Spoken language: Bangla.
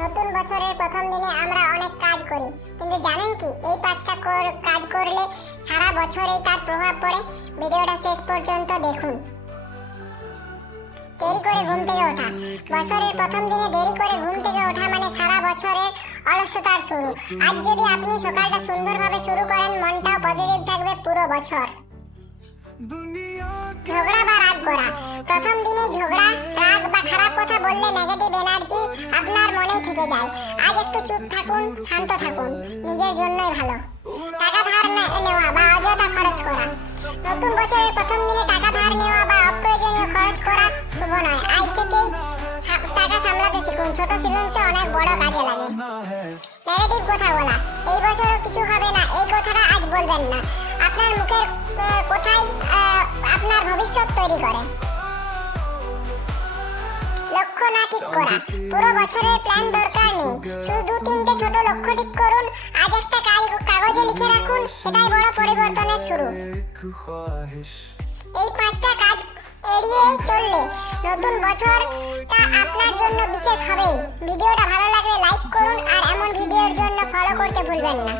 নতুন বছরের প্রথম দিনে আমরা অনেক কাজ করি, কিন্তু জানেন কি এই পাঁচটা কাজ করলে সারা বছরেই তার প্রভাব পড়ে। ভিডিওটা শেষ পর্যন্ত দেখুন। দেরি করে ঘুম থেকে ওঠা। বছরের প্রথম দিনে দেরি করে ঘুম থেকে ওঠা মানে সারা বছরের অলসতার শুরু। আজ যদি আপনি সকালটা সুন্দরভাবে শুরু করেন, মনটাও পজিটিভ থাকবে পুরো বছর। ঝগড়া বা রাগ করা। প্রথম দিনে ঝগড়া, রাগ বা খারাপ কথা বললে নেগেটিভ এনার্জি আপনার মনেই থেকে যায়। আজ একটু চুপ থাকুন, শান্ত থাকুন, নিজের জন্যই ভালো। টাকা ধার নেওয়া বা অযথা খরচ করা। নতুন বছরের প্রথম দিনে টাকা ধার নেওয়া বা অপ্রয়োজনীয় খরচ করা শুভ নয়। আজ থেকেই টাকা সামলাতে শিখুন, ছোট সিদ্ধান্ত অনেক বড় কাজে লাগে। নেগেটিভ কথা বলা। এই বছরও কিছু হবে না, এই কথাটা আজ বলবেন না। আপনার মুখের কথাই আপনার ভবিষ্যৎ তৈরি করে। লক্ষ্য না ঠিক করা। পুরো বছরের প্ল্যান দরকার নেই, শুধু 2-3টে ছোট লক্ষ্য ঠিক করুন। আজ একটা কাগজে লিখে রাখুন, এটাই বড় পরিবর্তনের শুরু। এই 5টা কাজ এড়িয়ে চললে নতুন বছরটা আপনার জন্য বিশেষ হবেই। ভিডিওটা ভালো লাগলে লাইক করুন আর এমন ভিডিওর জন্য ফলো করতে ভুলবেন না।